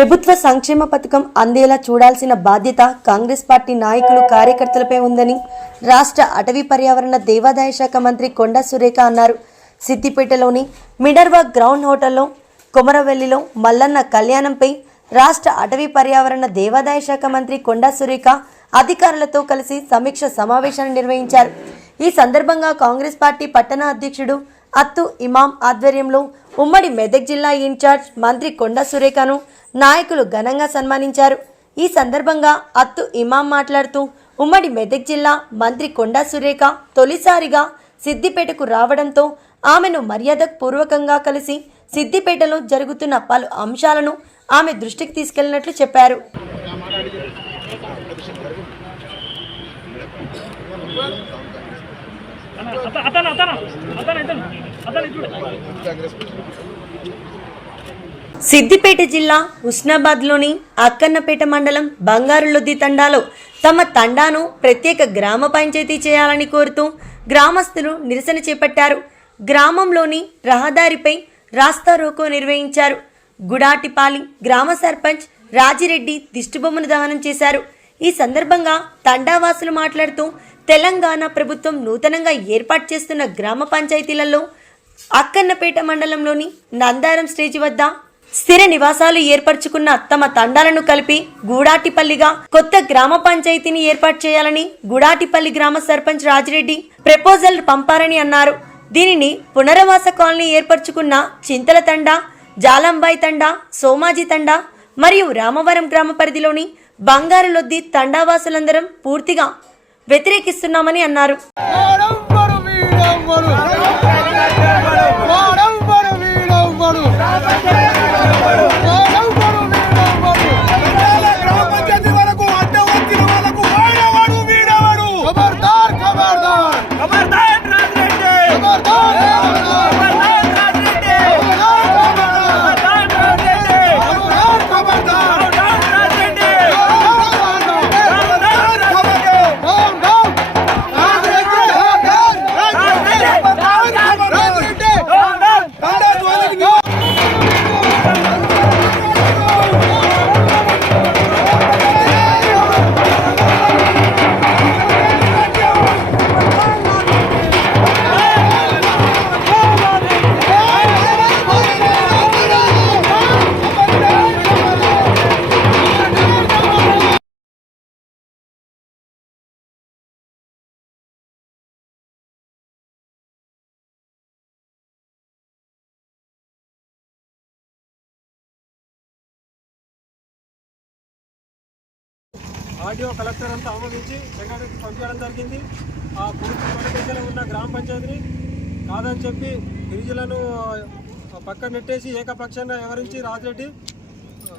ప్రభుత్వ సంక్షేమ పథకం అందేలా చూడాల్సిన బాధ్యత కాంగ్రెస్ పార్టీ నాయకులు కార్యకర్తలపై ఉందని రాష్ట్ర అటవీ పర్యావరణ దేవాదాయ శాఖ మంత్రి కొండా సురేఖ అన్నారు. సిద్దిపేటలోని మినర్వా గ్రౌండ్ హోటల్లో కొమరవెల్లిలో మల్లన్న కళ్యాణంపై రాష్ట్ర అటవీ పర్యావరణ దేవాదాయ శాఖ మంత్రి కొండా సురేఖ అధికారులతో కలిసి సమీక్ష సమావేశాన్ని నిర్వహించారు. ఈ సందర్భంగా కాంగ్రెస్ పార్టీ పట్టణ అధ్యక్షుడు అత్తు ఇమాం ఆధ్వర్యంలో ఉమ్మడి మెదక్ జిల్లా ఇన్ఛార్జ్ మంత్రి కొండా సురేఖను నాయకులు ఘనంగా సన్మానించారు. ఈ సందర్భంగా అత్తు ఇమాం మాట్లాడుతూ ఉమ్మడి మెదక్ జిల్లా మంత్రి కొండా సురేఖ తొలిసారిగా సిద్దిపేటకు రావడంతో ఆమెను మర్యాదపూర్వకంగా కలిసి సిద్దిపేటలో జరుగుతున్న పలు అంశాలను ఆమె దృష్టికి తీసుకెళ్లినట్లు చెప్పారు. సిద్దిపేట జిల్లా హుస్నాబాద్లోని అక్కన్నపేట మండలం బంగారులొద్ది తండాలో తమ తండాను ప్రత్యేక గ్రామ పంచాయతీ చేయాలని కోరుతూ గ్రామస్తులు నిరసన చేపట్టారు. గ్రామంలోని రహదారిపై రాస్తా రోకో నిర్వహించారు. గుడాటిపాలి గ్రామ సర్పంచ్ రాజిరెడ్డి దిష్టిబొమ్మను దహనం చేశారు. ఈ సందర్భంగా తండావాసులు మాట్లాడుతూ తెలంగాణ ప్రభుత్వం నూతనంగా ఏర్పాటు చేస్తున్న గ్రామ పంచాయతీలలో అక్కన్నపేట మండలంలోని నందారం స్టేజి వద్ద స్థిర నివాసాలు ఏర్పరచుకున్న తమ తండాలను కలిపి గూడాటిపల్లిగా కొత్త గ్రామ పంచాయతీని ఏర్పాటు చేయాలని గుడాటిపల్లి గ్రామ సర్పంచ్ రాజిరెడ్డి ప్రపోజల్ పంపారని అన్నారు. దీనిని పునరావాస కాలనీ ఏర్పరచుకున్న చింతల తండా, జాలంబాయి తండా, సోమాజీ తండా మరియు రామవరం గ్రామ పరిధిలోని బంగారులొద్ది తండావాసులందరం పూర్తిగా వ్యతిరేకిస్తున్నామని అన్నారు. ఆర్డీఓ కలెక్టర్ అంతా ఆమోదించి సెక్రటరీకి పంపించడం జరిగింది. ఆ పురుషుల ఉన్న గ్రామ పంచాయతీని కాదని చెప్పి గిరిజనులను పక్కన నెట్టేసి ఏకపక్షంగా వివరించి రాజిరెడ్డి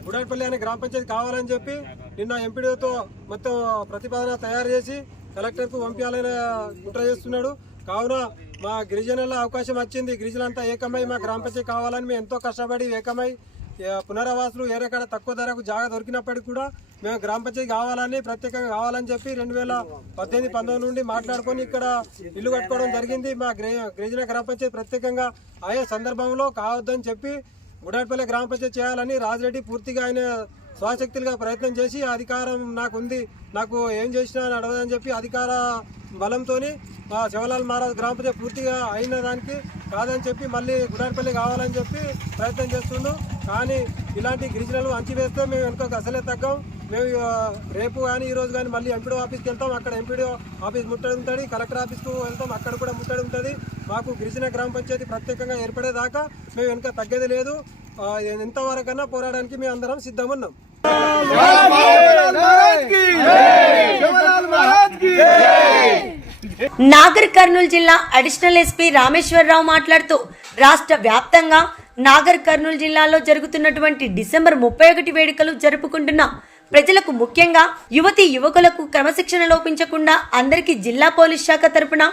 గుడాటిపల్లి అనే గ్రామ పంచాయతీ కావాలని చెప్పి నిన్న ఎంపీడీతో మొత్తం ప్రతిపాదన తయారు చేసి కలెక్టర్కు పంపించాలని కుట్ర చేస్తున్నాడు. కావున మా గిరిజనుల అవకాశం వచ్చింది. గిరిజనులంతా ఏకమై మా గ్రామ పంచాయతీ కావాలని మేము ఎంతో కష్టపడి ఏకమై పునరావాసులు ఏరెక్కడ తక్కువ ధరకు జాగా దొరికినప్పటికీ కూడా మేము గ్రామ పంచాయతీ కావాలని ప్రత్యేకంగా కావాలని చెప్పి 2018-19 నుండి మాట్లాడుకొని ఇక్కడ ఇల్లు కట్టుకోవడం జరిగింది. మా గిరిజన గ్రామ పంచాయతీ ప్రత్యేకంగా ఆయా సందర్భంలో కావద్దని చెప్పి గుడాటిపల్లి గ్రామ పంచాయతీ చేయాలని రాజిరెడ్డి పూర్తిగా ఆయన స్వశక్తులుగా ప్రయత్నం చేసి అధికారం నాకు ఉంది, నాకు ఏం చేసినా నడవదని చెప్పి అధికార బలంతో శివలాల్ మహారాజ్ గ్రామ పంచాయతీ పూర్తిగా అయిన దానికి కాదని చెప్పి మళ్ళీ గుడాటిపల్లి కావాలని చెప్పి ప్రయత్నం చేస్తుండు. కానీ ఇలాంటి గిరిజనులు అంచివేస్తే మేము వెనుక అసలే తగ్గం. మేము రేపు కానీ ఈరోజు కానీ మళ్ళీ ఎంపీడీ ఆఫీస్కి వెళ్తాం. అక్కడ ఎంపీడీ ఆఫీస్ ముట్టడి ఉంటుంది, కలెక్టర్ ఆఫీస్కు వెళ్తాం, అక్కడ కూడా ముట్టడి ఉంటుంది. మాకు గిరిజన గ్రామ పంచాయతీ ప్రత్యేకంగా ఏర్పడేదాకా మేము వెనుక తగ్గేది లేదు. ఎంతవరకన్నా పోరాడడానికి మేము అందరం సిద్ధమున్నాం. నాగర్ కర్నూలు జిల్లా అడిషనల్ ఎస్పీ రామేశ్వరరావు మాట్లాడుతూ రాష్ట్ర వ్యాప్తంగా నాగర్ కర్నూలు జిల్లాలో జరుగుతున్నటువంటి డిసెంబర్ 31 వేడుకలు జరుపుకుంటున్న ప్రజలకు, ముఖ్యంగా యువతీ యువకులకు క్రమశిక్షణ లోపించకుండా అందరికీ జిల్లా పోలీస్ శాఖ తరపున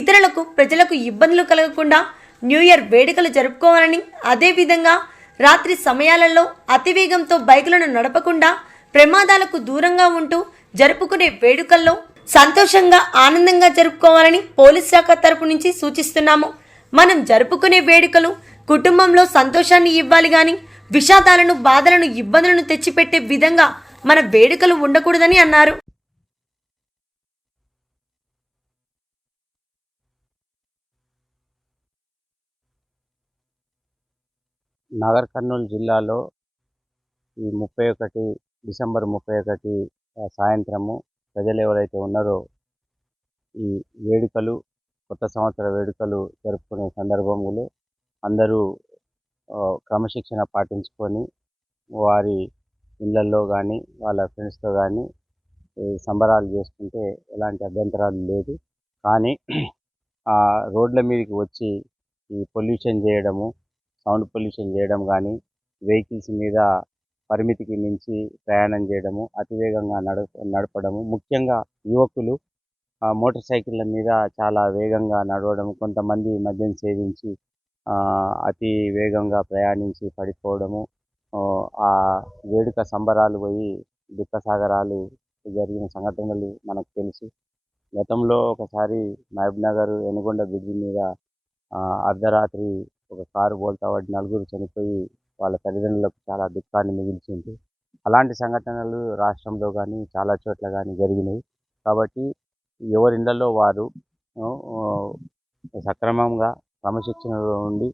ఇతరులకు ప్రజలకు ఇబ్బందులు కలగకుండా న్యూ ఇయర్ వేడుకలు జరుపుకోవాలని, అదేవిధంగా రాత్రి సమయాలలో అతివేగంతో బైకులను నడపకుండా ప్రమాదాలకు దూరంగా ఉంటూ జరుపుకునే వేడుకల్లో సంతోషంగా ఆనందంగా జరుపుకోవాలని పోలీస్ శాఖ తరపు నుంచి సూచిస్తున్నాము. మనం జరుపుకునే వేడుకలు కుటుంబంలో సంతోషాన్ని ఇవ్వాలి గాని విషాదాలను, బాధలను, ఇబ్బందులను తెచ్చిపెట్టే విధంగా మన వేడుకలు ఉండకూడదని అన్నారు. నాగర్ కర్నూలు జిల్లాలో ఈ డిసెంబర్ 31 సాయంత్రము ప్రజలు ఎవరైతే ఉన్నారో ఈ వేడుకలు, కొత్త సంవత్సర వేడుకలు జరుపుకునే సందర్భంలో అందరూ క్రమశిక్షణ పాటించుకొని వారి ఇళ్ళల్లో కానీ వాళ్ళ ఫ్రెండ్స్తో కానీ సంబరాలు చేసుకుంటే ఎలాంటి అభ్యంతరాలు లేదు. కానీ రోడ్ల మీదకి వచ్చి ఈ పొల్యూషన్ చేయడము, సౌండ్ పొల్యూషన్ చేయడం కానీ, వెహికల్స్ మీద పరిమితికి మించి ప్రయాణం చేయడము, అతివేగంగా నడపడము, ముఖ్యంగా యువకులు మోటార్ సైకిళ్ళ మీద చాలా వేగంగా నడవడం, కొంతమంది మద్యం సేవించి అతి వేగంగా ప్రయాణించి పడిపోవడము, ఆ వేడుక సంబరాలు పోయి దుఃఖసాగరాలు జరిగిన సంఘటనలు మనకు తెలుసు. గతంలో ఒకసారి మహబూబ్నగర్ ఎనుగొండ బ్రిడ్జి మీద అర్ధరాత్రి ఒక కారు బోల్తా పడి 4 చనిపోయి వాళ్ళ తల్లిదండ్రులకు చాలా దుఃఖాన్ని మిగిల్చింది. అలాంటి సంఘటనలు రాష్ట్రంలో కానీ చాలా చోట్ల కానీ జరిగినాయి. కాబట్టి ఎవరిళ్ళల్లో వారు సక్రమంగా క్రమశిక్షణలో ఉండి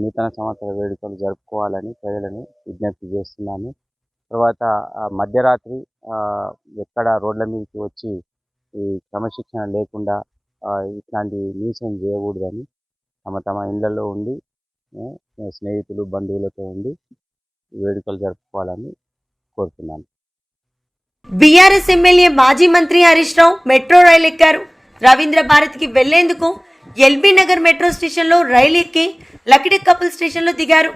నూతన సంవత్సర వేడుకలు జరుపుకోవాలని ప్రజలను విజ్ఞప్తి చేస్తున్నాను. తర్వాత మధ్యరాత్రి ఎక్కడ రోడ్ల మీదకి వచ్చి ఈ క్రమశిక్షణ లేకుండా ఇట్లాంటి న్యూసెన్స్ చేయకూడదని తమ ఇళ్ళల్లో ఉండి స్నేహితులు, బంధువులతో ఉండి వేడుకలు జరుపుకోవాలని కోరుతున్నాను. బీఆర్ఎస్ ఎమ్మెల్యే మాజీ మంత్రి హరీష్ రావు మెట్రో రైలు ఎక్కారు. రవీంద్ర భారతికి వెళ్లేందుకు ఎల్బీ నగర్ మెట్రో స్టేషన్లో రైలు ఎక్కి లకిడి కపుల్ స్టేషన్లో దిగారు.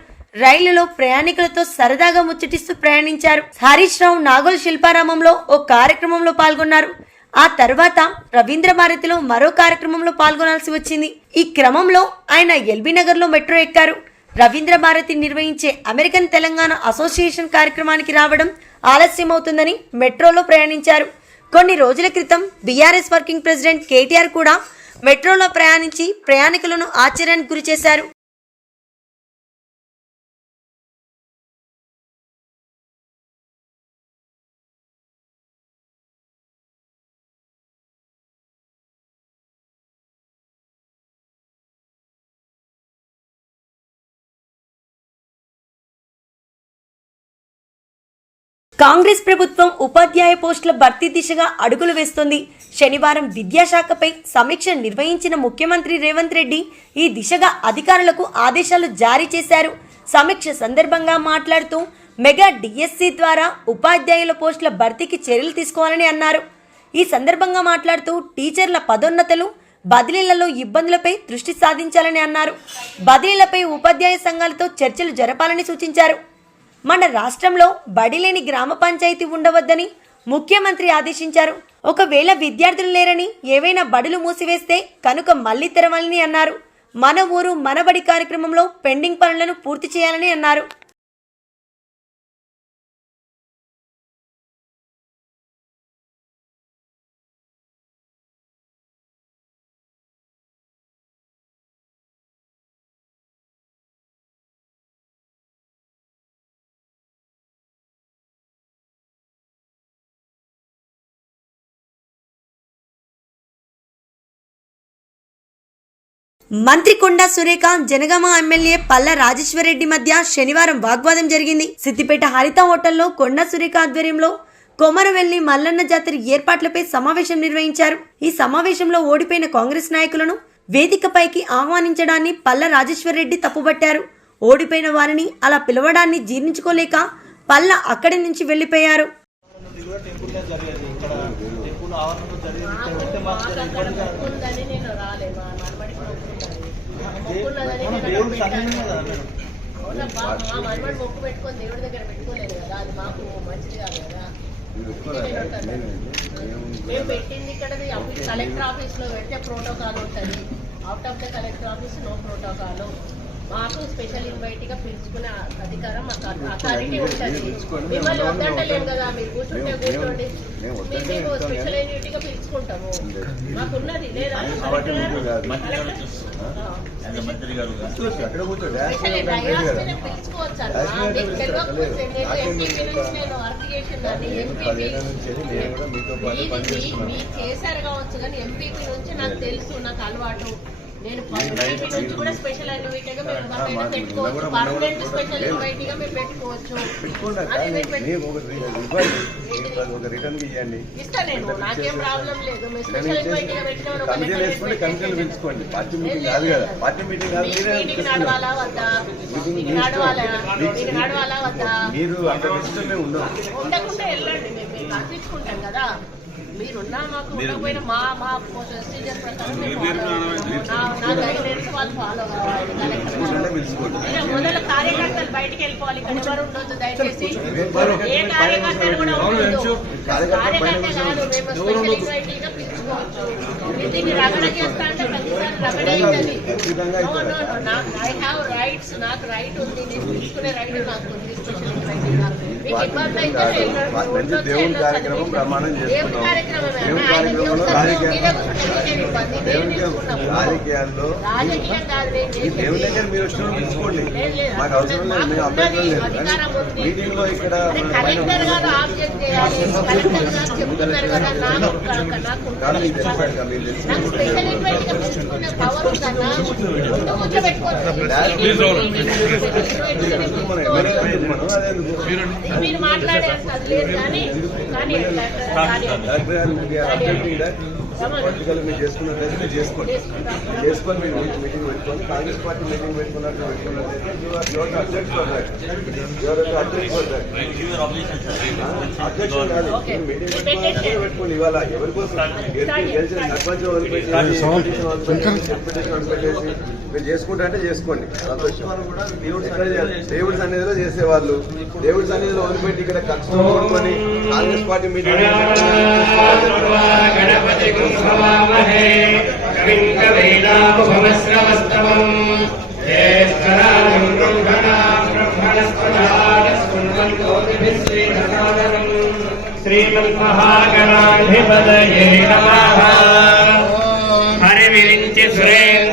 రైలులో ప్రయాణికులతో సరదాగా ముచ్చటిస్తూ ప్రయాణించారు. హరీష్ రావు నాగోల్ శిల్పారామంలో ఓ కార్యక్రమంలో పాల్గొన్నారు. ఆ తర్వాత రవీంద్ర భారతిలో మరో కార్యక్రమంలో పాల్గొనాల్సి వచ్చింది. ఈ క్రమంలో ఆయన ఎల్బీ నగర్లో మెట్రో ఎక్కారు. రవీంద్ర భారతి నిర్వహించే అమెరికన్ తెలంగాణ అసోసియేషన్ కార్యక్రమానికి రావడం ఆలస్యమవుతుందని మెట్రోలో ప్రయాణించారు. కొన్ని రోజుల క్రితం బీఆర్ఎస్ వర్కింగ్ ప్రెసిడెంట్ కేటీఆర్ కూడా మెట్రోలో ప్రయాణించి ప్రయాణికులను ఆశ్చర్యానికి గురిచేశారు. కాంగ్రెస్ ప్రభుత్వం ఉపాధ్యాయ పోస్టుల భర్తీ దిశగా అడుగులు వేస్తోంది. శనివారం విద్యాశాఖపై సమీక్ష నిర్వహించిన ముఖ్యమంత్రి రేవంత్ రెడ్డి ఈ దిశగా అధికారులకు ఆదేశాలు జారీ చేశారు. సమీక్ష సందర్భంగా మాట్లాడుతూ మెగా డిఎస్సి ద్వారా ఉపాధ్యాయుల పోస్టుల భర్తీకి చర్యలు తీసుకోవాలని అన్నారు. ఈ సందర్భంగా మాట్లాడుతూ టీచర్ల పదోన్నతులు, బదిలీలలో ఇబ్బందులపై దృష్టి సాధించాలని అన్నారు. బదిలీలపై ఉపాధ్యాయ సంఘాలతో చర్చలు జరపాలని సూచించారు. మన రాష్ట్రంలో బడిలేని గ్రామ పంచాయతీ ఉండవద్దని ముఖ్యమంత్రి ఆదేశించారు. ఒకవేళ విద్యార్థులు లేరని ఏవైనా బడులు మూసివేస్తే కనుక మళ్లీ తెరవాలని అన్నారు. మన ఊరు మన బడి కార్యక్రమంలో పెండింగ్ పనులను పూర్తి చేయాలని అన్నారు. మంత్రి కొండా సురేఖ, జనగామ ఎమ్మెల్యే పల్ల రాజేశ్వరరెడ్డి మధ్య శనివారం వాగ్వాదం జరిగింది. సిద్దిపేట హరిత హోటల్లో కొండా సురేఖ ఆధ్వర్యంలో కొమరవెల్లి మల్లన్న జాతర ఏర్పాట్లపై సమావేశం నిర్వహించారు. ఈ సమావేశంలో ఓడిపోయిన కాంగ్రెస్ నాయకులను వేదికపైకి ఆహ్వానించడాన్ని పల్ల రాజేశ్వరరెడ్డి తప్పుబట్టారు. ఓడిపోయిన వారిని అలా పిలవడాన్ని జీర్ణించుకోలేక పల్ల అక్కడి నుంచి వెళ్లిపోయారు. మొక్కు పెట్టుకొని దేవుడి దగ్గర పెట్టుకోలేదు కదా, అది మాకు మంచిది కాదు కదా. మేము పెట్టింది ఇక్కడ కలెక్టర్ ఆఫీస్ లో పెడితే ప్రోటోకాల్ ఉంటుంది. Out of the collector office no protocol. మాకు స్పెషల్ ఇన్వైట్ గా పిలుచుకునే అధికారం మాకు అథారిటీ ఉంటుంది. మిమ్మల్ని వద్దంటలేము కదా, మీరు కూర్చుంటే కూర్చోండి, మేము స్పెషల్ ఇన్వైట్ గా పిలుచుకుంటాము. మాకున్నది లేదా అక్కడ కూర్చో స్పెషల్ డయాస్ని పిలుచుకోవచ్చు అన్న. మీకు తెలియకపోతే నేను ఎంపీపీ నుంచి నేను వర్క్ చేసిందని ఎంపీపీ మీరు చేశారు కావచ్చు కానీ ఎంపీపీ నుంచి నాకు తెలుసు, నాకు అలవాటు. నేను ఎంపీపీ నుంచి కూడా స్పెషల్ ఇన్వైటీగా మేము ఎవరినైనా పెట్టుకోవచ్చు, పర్మనెంట్ స్పెషల్ ఇన్వైటీగా మేము పెట్టుకోవచ్చు. ఇస్తా నేను, నాకేం ప్రాబ్లం లేదు. మేము స్పెషల్ ఇన్వైటీగా మీటింగ్ నడవాలా వద్దా, నడవాలా వద్దా, మీరు అక్కడ ఉండకుండా వెళ్ళండి. మేము కల్పించుకుంటాం కదా. మీరున్నా మాకు ఉండకపోయినా మా ప్రొసీజర్ ప్రకారం నా గైడెన్స్ వాళ్ళు ఫాలో కావాలి. మొదలు కార్యకర్తలు బయటికి వెళ్ళిపోవాలి. ఇక్కడ ఎవరు ఉండొద్దు దయచేసి. ఏ కార్యకర్తలు కూడా ఉండదు. కార్యకర్త కాదు, మేము స్పెషల్ ఇన్వైటీగా పిలుచుకోవచ్చు. దీన్ని రగడ చేస్తా అంటే ప్రతిసారి రగడ అవుతుంది. ఐ హ్యావ్ రైట్స్, నాకు రైట్ ఉంది. నేను పిలుచుకునే రైట్ నాకు ఉంది. స్పెషల్ ఇన్వైటీగా మీకు ఇబ్బంది అయితే దేవుని కార్యక్రమం ప్రమాణం చేస్తున్నాం. రాజకీయాల్లో దేవుని దగ్గర మీరు వచ్చిన పిలుచుకోండి, మాకు అవసరం లేదు, మేము అభ్యర్థులు లేదు. మీటింగ్ లో ఇక్కడ మీరు మాట్లాడే పొలిటికల్ మీరు చేసుకున్నట్లయితే మీరు చేసుకొని మీరు మీటింగ్ పెట్టుకోండి. కాంగ్రెస్ పార్టీ మీటింగ్ పెట్టుకున్నట్లయితే అధ్యక్షుడు కాదు, మీటింగ్ పెట్టుకోండి. ఇవాళ ఎవరి కోసం గెలిచిన సర్పంచ్ వదిలిపెట్టి వదిలిపెట్టేసి మీరు చేసుకుంటా అంటే చేసుకోండి. సంతోషం. దేవుడి సన్నిధిలో చేసేవాళ్ళు దేవుడి సన్నిధిలో వదిలిపెట్టి ఇక్కడ కష్టం కొనుక్కొని కాంగ్రెస్ పార్టీ మీటింగ్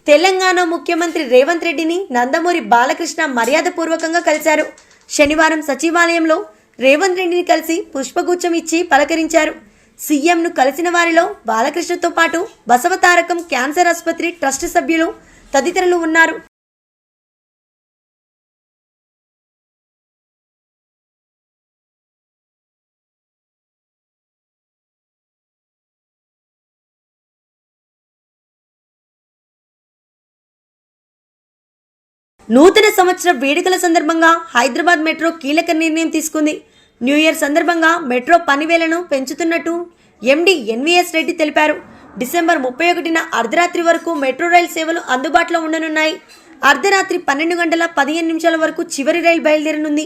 తెలంగాణ ముఖ్యమంత్రి రేవంత్ రెడ్డిని నందమూరి బాలకృష్ణ మర్యాదపూర్వకంగా కలిశారు. శనివారం సచివాలయంలో రేవంత్ రెడ్డిని కలిసి పుష్పగుచ్చం ఇచ్చి పలకరించారు. సీఎంను కలిసిన వారిలో బాలకృష్ణతో పాటు బసవతారకం క్యాన్సర్ ఆసుపత్రి ట్రస్ట్ సభ్యులు తదితరులు ఉన్నారు. నూతన సంవత్సర వేడుకల సందర్భంగా హైదరాబాద్ మెట్రో కీలక నిర్ణయం తీసుకుంది. న్యూ ఇయర్ సందర్భంగా మెట్రో పనివేలను పెంచుతున్నట్టు ఎండీ ఎన్వీఎస్ రెడ్డి తెలిపారు. డిసెంబర్ 31న అర్ధరాత్రి వరకు మెట్రో రైలు సేవలు అందుబాటులో ఉండనున్నాయి. అర్ధరాత్రి 12:15 వరకు చివరి రైలు బయలుదేరనుంది.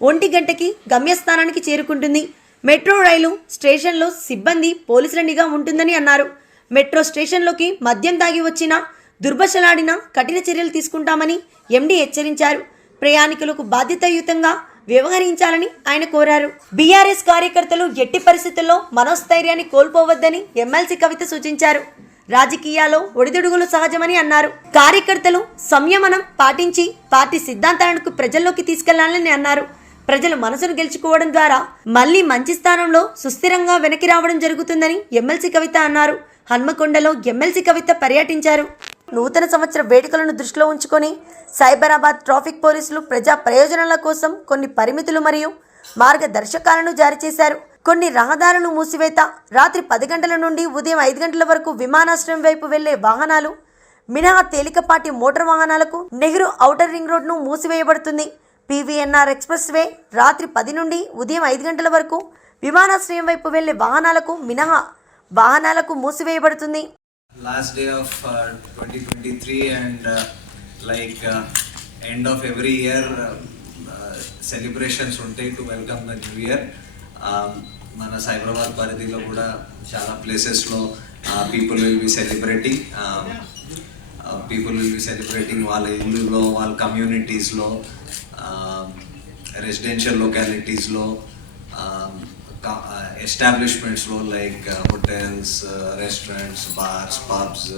1 గంటకి గమ్యస్థానానికి చేరుకుంటుంది. మెట్రో రైలు స్టేషన్లో సిబ్బంది పోలీసుల నిఘా ఉంటుందని అన్నారు. మెట్రో స్టేషన్లోకి మద్యం తాగి వచ్చినా దుర్భషలాడినా కఠిన చర్యలు తీసుకుంటామని ఎండీ హెచ్చరించారు. ప్రయాణికులకు బాధ్యతాయుతంగా వ్యవహరించాలని ఆయన కోరారు. బీఆర్ఎస్ కార్యకర్తలు ఎట్టి పరిస్థితుల్లో మనోస్థైర్యాన్ని కోల్పోవద్దని ఎమ్మెల్సీ కవిత సూచించారు. రాజకీయాల్లో ఒడిదుడుగులు సహజమని అన్నారు. కార్యకర్తలు సంయమనం పాటించి పార్టీ సిద్ధాంతాలను ప్రజల్లోకి తీసుకెళ్లాలని అన్నారు. ప్రజల మనసును గెలుచుకోవడం ద్వారా మళ్లీ మంచి స్థానంలో సుస్థిరంగా వెనక్కి రావడం జరుగుతుందని ఎమ్మెల్సీ కవిత అన్నారు. హన్మకొండలో ఎమ్మెల్సీ కవిత పర్యటించారు. నూతన సంవత్సర వేడుకలను దృష్టిలో ఉంచుకొని సైబరాబాద్ ట్రాఫిక్ పోలీసులు ప్రజా ప్రయోజనాల కోసం కొన్ని పరిమితులు మరియు మార్గదర్శకాలను జారీ చేశారు. కొన్ని రహదారులు మూసివేత, రాత్రి 10 గంటల నుండి ఉదయం 5 గంటల వరకు విమానాశ్రయం వైపు వెళ్లే వాహనాలు మినహా తేలికపాటి మోటార్ వాహనాలకు నెహ్రూ ఔటర్ రింగ్ రోడ్ను మూసివేయబడుతుంది. పీవీఎన్ఆర్ ఎక్స్ప్రెస్ వే రాత్రి 10 నుండి ఉదయం 5 గంటల వరకు విమానాశ్రయం వైపు వెళ్లే వాహనాలకు మినహా వాహనాలకు మూసివేయబడుతుంది. Last day of 2023 and end of every year celebrations ఉంటాయి to welcome the new year. మన సైబరాబాద్ పరిధిలో కూడా చాలా ప్లేసెస్లో people will be celebrating వాళ్ళ ఇల్లులో, వాళ్ళ కమ్యూనిటీస్లో, రెసిడెన్షియల్ లొకాలిటీస్లో, ఎస్టాబ్లిష్మెంట్స్లో like hotels, restaurants, bars, pubs,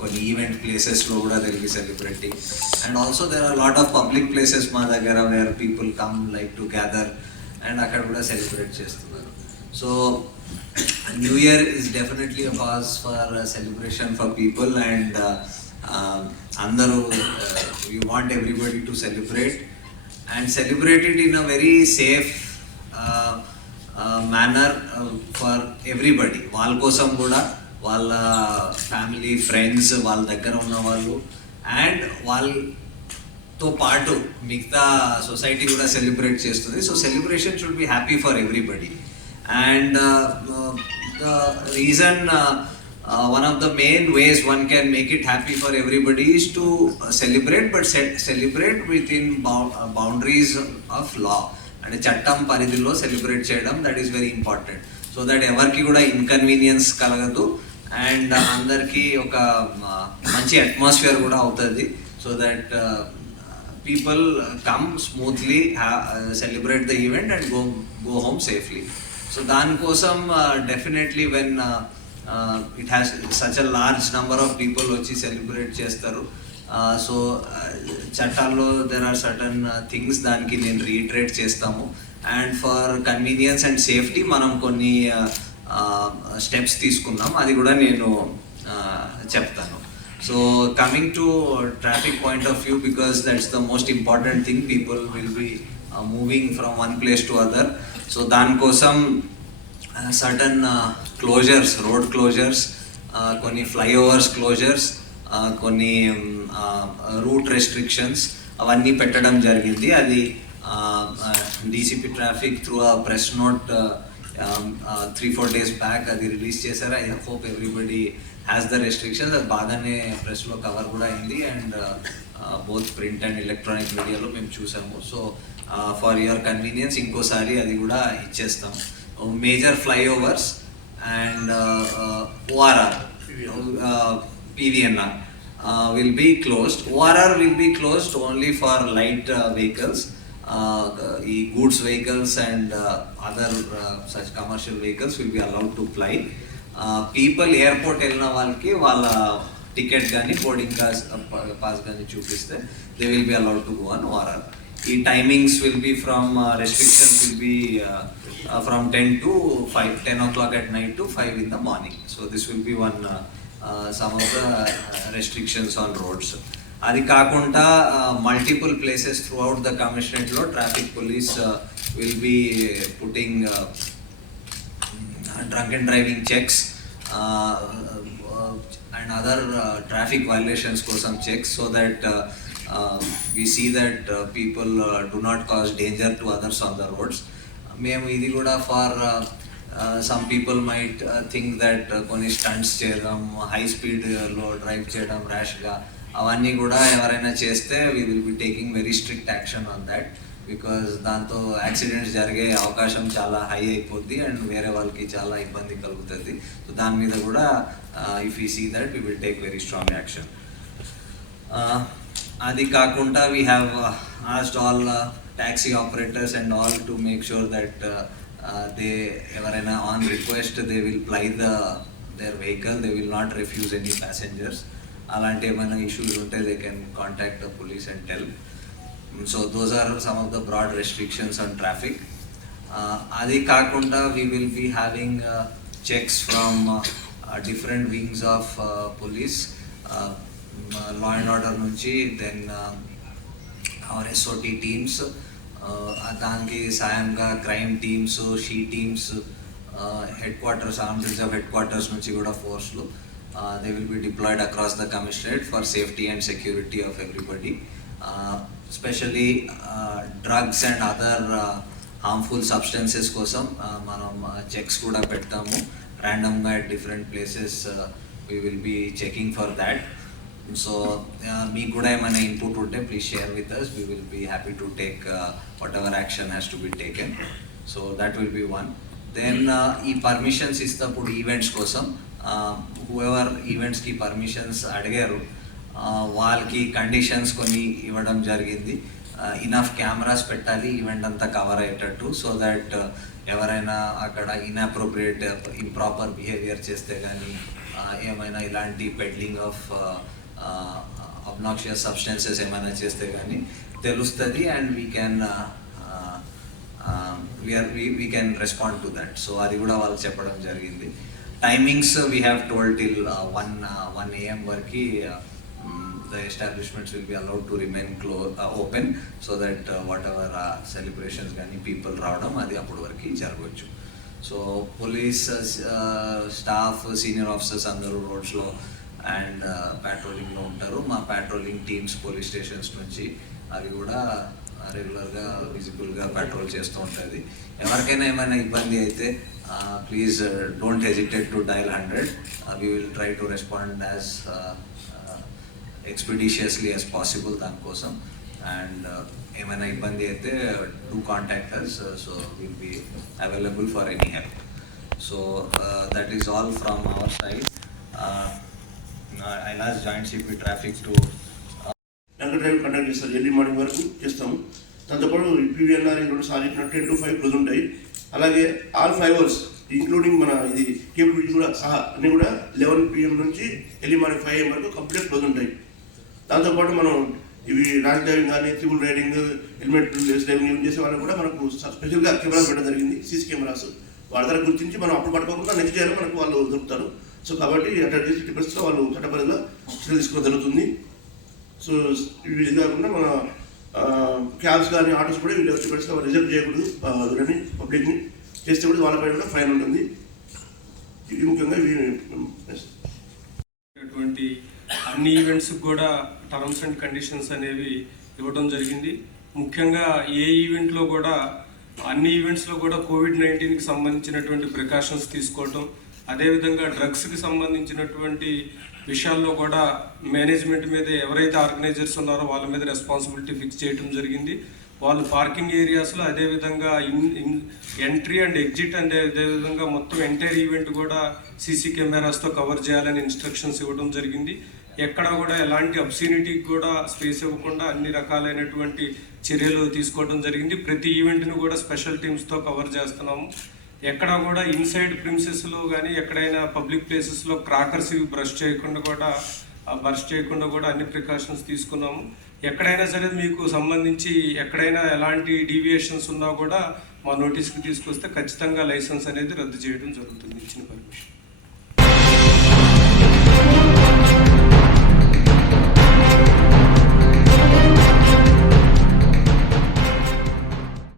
కొన్ని ఈవెంట్ ప్లేసెస్లో కూడా they will be celebrating. And also there are lot of public places మా దగ్గర where people come like to gather and అక్కడ కూడా సెలబ్రేట్ చేస్తున్నారు. So new year is definitely a cause for celebration for people and అందరూ you want everybody to celebrate and celebrate it in a very safe manner for everybody. వాళ్ళ కోసం కూడా వాళ్ళ family friends వాళ్ళ దగ్గర ఉన్న వాళ్ళు అండ్ వాళ్ళతో పాటు మిగతా సొసైటీ కూడా సెలబ్రేట్ చేస్తుంది. So celebration should be happy for everybody and the reason one of the main ways one can make it happy for everybody is to celebrate, but celebrate within boundaries of law. And చట్టం పరిధిలో celebrate చేయడం that is very important. So that ఎవరికి కూడా inconvenience కలగదు and అందరికీ ఒక మంచి atmosphere కూడా అవుతుంది. So that people come smoothly celebrate the event and go home safely. So దానికోసం definitely when it has such a large number of people వచ్చి సెలబ్రేట్ చేస్తారు. సో చట్టాల్లో there are certain things దానికి నేను రీట్రేట్ చేస్తాము and for convenience and safety మనం కొన్ని steps తీసుకున్నాం, అది కూడా నేను చెప్తాను. So coming to traffic point of view, because that's the most important thing, people will be moving from one place to other. So దానికోసం సర్టన్ క్లోజర్స్, రోడ్ క్లోజర్స్, కొన్ని flyovers closures, కొన్ని రూట్ రెస్ట్రిక్షన్స్ అవన్నీ పెట్టడం జరిగింది. అది DCP traffic through ఆ press note 3-4 days back అది release చేశారు. I hope everybody has the restrictions. అది బాగానే ప్రెస్లో కవర్ కూడా అయింది and both print and electronic మీడియాలో మేము చూసాము. సో ఫర్ యువర్ కన్వీనియన్స్ ఇంకోసారి అది కూడా ఇచ్చేస్తాము. Major flyovers and ORR, PVNR will be closed. ORR will be closed only for light vehicles, goods vehicles and other such commercial vehicles will be allowed to fly. People airport వెళ్ళిన వాళ్ళకి వాళ్ళ ticket కానీ boarding pass కానీ చూపిస్తే they will be allowed to go on ORR. The timings will be from restrictions will be from 10 to 5, 10 o'clock at night to 5 in the morning. So this will be one some of the restrictions on roads. అది కాకుండా multiple places throughout the commissionerate లో traffic police will be putting drunk and driving checks and other traffic violations కోసం checks, so that we see that people do not cause danger to others on the roads. మేము ఇది కూడా for some people might think that కొన్ని stunts చేయడం, high స్పీడ్లో drive చేయడం ర్యాష్గా, అవన్నీ కూడా ఎవరైనా చేస్తే we will be taking very strict action on that, because దాంతో యాక్సిడెంట్స్ జరిగే అవకాశం చాలా హై అయిపోద్ది అండ్ వేరే వాళ్ళకి చాలా ఇబ్బంది కలుగుతుంది. సో దాని మీద కూడా if you see that we will take very strong action. అది కాకుండా we have asked all taxi operators and all to make sure that they ఎవరైనా on request they will ply their vehicle, they will not refuse any passengers. అలాంటి ఏమైనా issues ఉంటే they can contact the police and tell. So those are some of the broad restrictions on traffic. అది కాకుండా we will be having checks from different wings of police, law and order నుంచి, then our SOT teams, దానికి సాయంగా crime teams, she teams, headquarters, armed reserve headquarters నుంచి కూడా ఫోర్స్లు they will be deployed across the commissionerate for safety and security of everybody. Specially drugs and other harmful substances కోసం మనం చెక్స్ కూడా పెడతాము ర్యాండమ్గా at different places. We will be checking for that. So మీకు కూడా ఏమైనా ఇన్పుట్ ఉంటే please share with us. We will be happy to take whatever action has to be taken. So that will be one. Then ఈ permissions ఇస్తప్పుడు events కోసం whoever ఈవెంట్స్కి permissions అడిగారు వాళ్ళకి కండిషన్స్ కొన్ని ఇవ్వడం జరిగింది. ఇనఫ్ కెమెరాస్ పెట్టాలి ఈవెంట్ అంతా కవర్ అయ్యేటట్టు, సో దట్ ఎవరైనా అక్కడ ఇన్అప్రోప్రియేట్ ఇంప్రాపర్ బిహేవియర్ చేస్తే కానీ ఏమైనా ఇలాంటి పెడ్లింగ్ ఆఫ్ అబ్నాక్షియస్ సబ్స్టెన్సెస్ ఏమైనా చేస్తే కానీ తెలుస్తుంది and we can respond to that. So అది కూడా వాళ్ళకి చెప్పడం జరిగింది. Timings we have told till 1 AM వరకు the establishments will be allowed to remain open so that whatever celebrations కానీ people రావడం అది అప్పటి వరకు జరగవచ్చు. So police staff senior officers అందరూ రోడ్స్లో అండ్ పెట్రోలింగ్లో ఉంటారు. మా పెట్రోలింగ్ టీమ్స్ పోలీస్ స్టేషన్స్ నుంచి అవి కూడా రెగ్యులర్గా విజిబుల్గా పెట్రోల్ చేస్తూ ఉంటుంది. ఎవరికైనా ఏమైనా ఇబ్బంది అయితే please don't hesitate to dial 100. We will try to respond as expeditiously as possible దానికోసం. అండ్ ఏమైనా ఇబ్బంది అయితే do contact us. So will be available for any help. So that is all from our side. I last joint CP traffic to లంగర్ drive కండక్ట్ చేస్తారు. Early morning వరకు చేస్తాము. దాంతోపాటు పీవీఎన్ఆర్ 2 సార్లు 10 to 5 క్లోజ్ ఉంటాయి. అలాగే ఆల్ 5 hours ఇంక్లూడింగ్ మన ఇది కేబుల్ బ్రిడ్జ్ కూడా సహా అన్నీ కూడా 11 PM నుంచి ఎర్లీ మార్నింగ్ 5 AM వరకు కంప్లీట్ క్లోజ్ ఉంటాయి. దాంతోపాటు మనం ఇవి ర్యాష్ డ్రైవింగ్ కానీ ట్రిపుల్ రైడింగ్ హెల్మెట్ డ్రైవింగ్ చేసే వాళ్ళకి కూడా మనకు స్పెషల్గా కెమెరాస్ పెట్టడం జరిగింది. సీసీ కెమెరాస్ వాళ్ళ దగ్గర గుర్తించి మనం అప్పుడు పట్టుకోకుండా నెక్స్ట్ డేలో మనకు వాళ్ళు దొరుకుతారు. సో కాబట్టి అట్లా చేసి టిప్స్లో వాళ్ళు చట్టపరిధిలో చర్యలు తీసుకోవడం జరుగుతుంది. సో ఇది కాకుండా మన క్యాబ్స్ కానీ ఆటోస్ కూడా వీళ్ళు వచ్చి పరిస్థితి రిజర్వ్ చేయకూడదు. వీళ్ళని పబ్లిక్ని చేస్తే కూడా వాళ్ళపై కూడా ఫైన్ ఉంటుంది. ఇది ముఖ్యంగా అన్ని ఈవెంట్స్ కూడా టర్మ్స్ అండ్ కండిషన్స్ అనేవి ఇవ్వడం జరిగింది. ముఖ్యంగా ఏ ఈవెంట్లో కూడా అన్ని ఈవెంట్స్లో కూడా COVID-19కి సంబంధించినటువంటి ప్రికాషన్స్ తీసుకోవటం, అదేవిధంగా డ్రగ్స్కి సంబంధించినటువంటి విషయాల్లో కూడా మేనేజ్మెంట్ మీద ఎవరైతే ఆర్గనైజర్స్ ఉన్నారో వాళ్ళ మీద రెస్పాన్సిబిలిటీ ఫిక్స్ చేయడం జరిగింది. వాళ్ళు పార్కింగ్ ఏరియాస్లో అదేవిధంగా ఎంట్రీ అండ్ ఎగ్జిట్ అదేవిధంగా మొత్తం ఎంటైర్ ఈవెంట్ కూడా సీసీ కెమెరాస్తో కవర్ చేయాలని ఇన్స్ట్రక్షన్స్ ఇవ్వడం జరిగింది. ఎక్కడా కూడా ఎలాంటి అబ్సినిటీకి కూడా స్పేస్ ఇవ్వకుండా అన్ని రకాలైనటువంటి చర్యలు తీసుకోవడం జరిగింది. ప్రతి ఈవెంట్ను కూడా స్పెషల్ టీమ్స్తో కవర్ చేస్తున్నాము. ఎక్కడా కూడా ఇన్సైడ్ ప్రిమిసెస్లో కానీ ఎక్కడైనా పబ్లిక్ ప్లేసెస్లో క్రాకర్స్ బర్స్ట్ చేయకుండా కూడా అన్ని ప్రికాషన్స్ తీసుకున్నాము. ఎక్కడైనా సరే మీకు సంబంధించి ఎక్కడైనా ఎలాంటి డీవియేషన్స్ ఉన్నా కూడా మా నోటీస్కి తీసుకొస్తే ఖచ్చితంగా లైసెన్స్ అనేది రద్దు చేయడం జరుగుతుంది ఇచ్చిన పర్మిషన్.